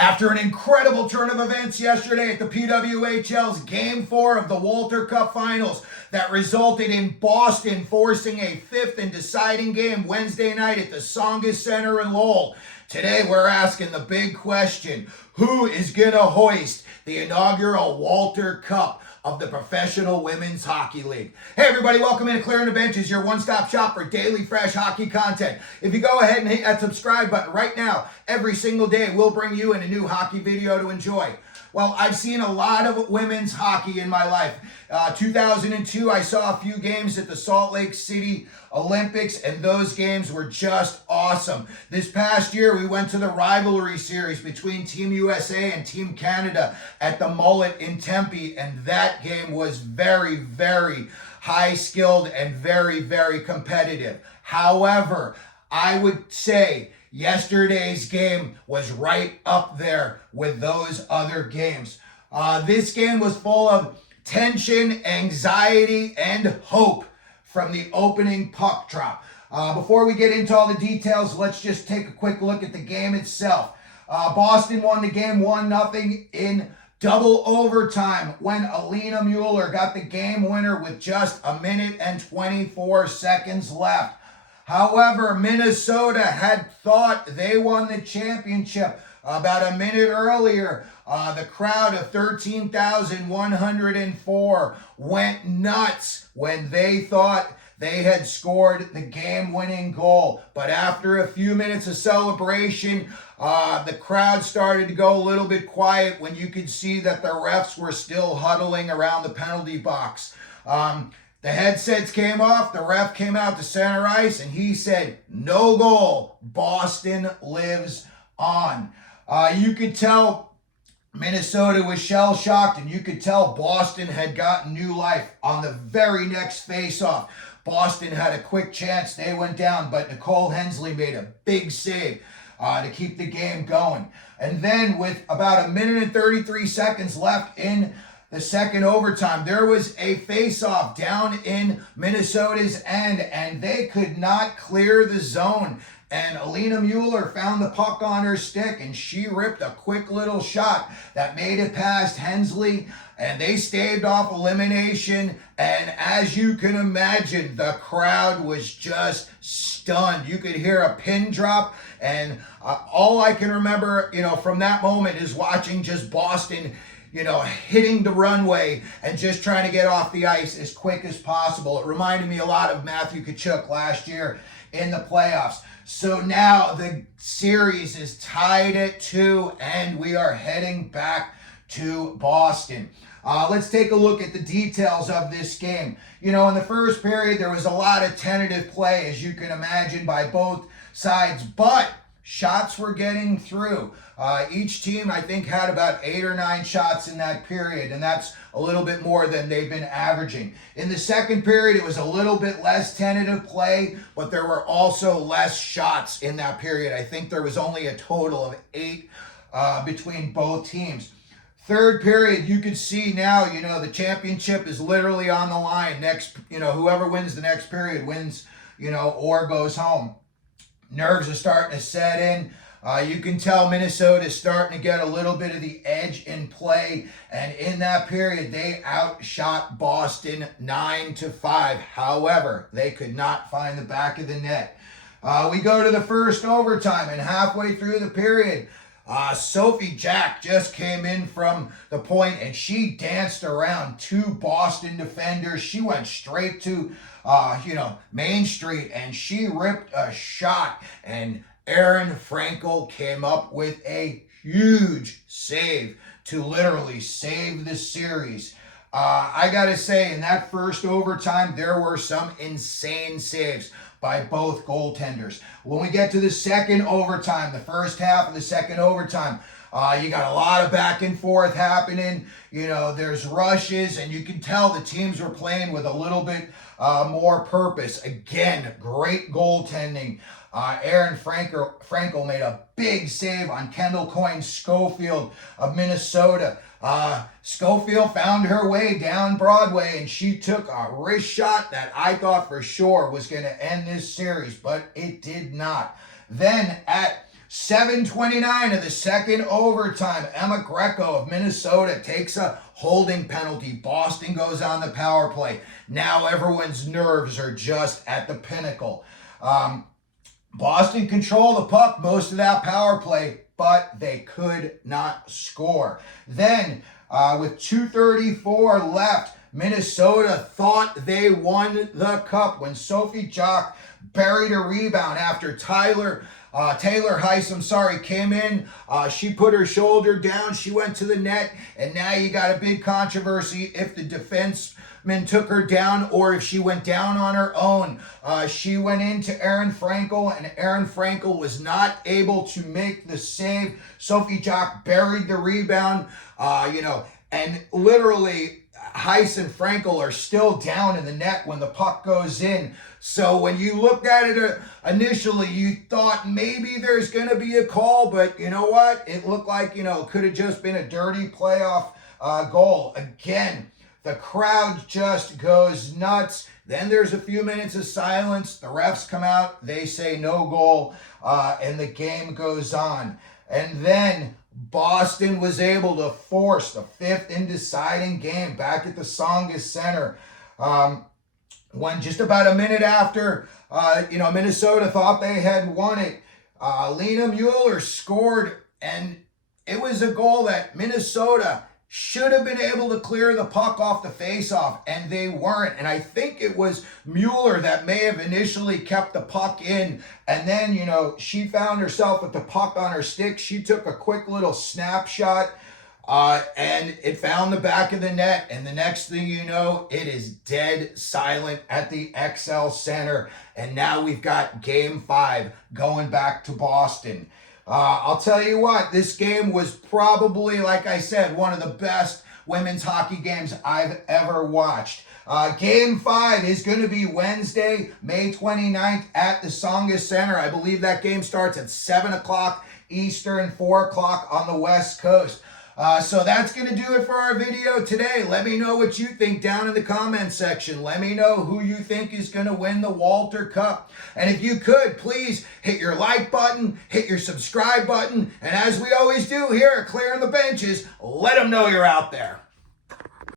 After an incredible turn of events yesterday at the PWHL's Game 4 of the Walter Cup Finals that resulted in Boston forcing a fifth and deciding game Wednesday night at the Tsongas Center in Lowell, today we're asking the big question: who is going to hoist the inaugural Walter Cup of the Professional Women's Hockey League? Hey everybody, welcome into Clearing the Benches, your one-stop shop for daily fresh hockey content. If you go ahead and hit that subscribe button right now, every single day we'll bring you in a new hockey video to enjoy. Well, I've seen a lot of women's hockey in my life. 2002, I saw a few games at the Salt Lake City Olympics, and those games were just awesome. This past year, we went to the rivalry series between Team USA and Team Canada at the Mullet in Tempe, and that game was very, very high-skilled and very, very competitive. However, I would say yesterday's game was right up there with those other games. This game was full of tension, anxiety, and hope from the opening puck drop. Before we get into all the details, let's just take a quick look at the game itself. Boston won the game 1-0 in double overtime when Alina Muller got the game winner with just a minute and 24 seconds left. However, Minnesota had thought they won the championship about a minute earlier. The crowd of 13,104 went nuts when they thought they had scored the game-winning goal. But after a few minutes of celebration, the crowd started to go a little bit quiet when you could see that the refs were still huddling around the penalty box. The headsets came off, the ref came out to center ice, and he said, "No goal, Boston lives on." You could tell Minnesota was shell-shocked, and you could tell Boston had gotten new life. On the very next face-off, Boston had a quick chance. They went down, but Nicole Hensley made a big save to keep the game going. And then with about a minute and 33 seconds left in the second overtime, there was a face-off down in Minnesota's end, and they could not clear the zone. And Alina Muller found the puck on her stick, and she ripped a quick little shot that made it past Hensley, and they staved off elimination. And as you can imagine, the crowd was just stunned. You could hear a pin drop, and all I can remember, from that moment is watching just Boston hitting the runway and just trying to get off the ice as quick as possible. It reminded me a lot of Matthew Tkachuk last year in the playoffs. So now the series is tied at 2, and we are heading back to Boston. Let's take a look at the details of this game. In the first period, there was a lot of tentative play, as you can imagine, by both sides, but shots were getting through. Each team, I think, had about 8 or 9 shots in that period, and that's a little bit more than they've been averaging. In the second period, it was a little bit less tentative play, but there were also less shots in that period. I think there was only a total of 8 between both teams. Third period, you could see now, the championship is literally on the line. Next, whoever wins the next period wins, or goes home. Nerves are starting to set in. You can tell Minnesota is starting to get a little bit of the edge in play. And in that period, they outshot Boston 9-5. However, they could not find the back of the net. We go to the first overtime, and halfway through the period, Sophie Jack just came in from the point, and she danced around 2 Boston defenders. She went straight to Main Street, and she ripped a shot, and Erin Frankel came up with a huge save to literally save the series. I gotta say, in that first overtime, there were some insane saves by both goaltenders. When we get to the second overtime, the first half of the second overtime, you got a lot of back and forth happening. There's rushes, and you can tell the teams were playing with a little bit more purpose. Again, great goaltending. Erin Frankel made a big save on Kendall Coyne Schofield of Minnesota. Schofield found her way down Broadway, and she took a wrist shot that I thought for sure was going to end this series, but it did not. Then at 7:29 of the second overtime, Emma Greco of Minnesota takes a holding penalty. Boston goes on the power play. Now everyone's nerves are just at the pinnacle. Boston controlled the puck most of that power play, but they could not score. Then, with 2:34 left, Minnesota thought they won the cup when Sophie Jock buried a rebound after Taylor Heiss, came in. She put her shoulder down. She went to the net, and now you got a big controversy if the defenseman took her down or if she went down on her own. She went into Erin Frankel, and Erin Frankel was not able to make the save. Sophie Jock buried the rebound, and literally Heiss and Frankel are still down in the net when the puck goes in. So when you looked at it initially, you thought maybe there's going to be a call, but you know what? It looked like, it could have just been a dirty playoff goal. Again, the crowd just goes nuts. Then there's a few minutes of silence. The refs come out. They say no goal, and the game goes on. And then Boston was able to force the fifth and deciding game back at the Tsongas Center. When just about a minute after, Minnesota thought they had won it, Alina Muller scored, and it was a goal that Minnesota should have been able to clear the puck off the faceoff, and they weren't. And I think it was Mueller that may have initially kept the puck in, and then, she found herself with the puck on her stick. She took a quick little snapshot, and it found the back of the net, and the next thing you know, it is dead silent at the XL Center, and now we've got Game 5 going back to Boston. I'll tell you what, this game was probably, like I said, one of the best women's hockey games I've ever watched. Game 5 is going to be Wednesday, May 29th at the Tsongas Center. I believe that game starts at 7 o'clock Eastern, 4 o'clock on the West Coast. So that's going to do it for our video today. Let me know what you think down in the comment section. Let me know who you think is going to win the Walter Cup. And if you could, please hit your like button, hit your subscribe button, and as we always do here at Clearing the Benches, let them know you're out there.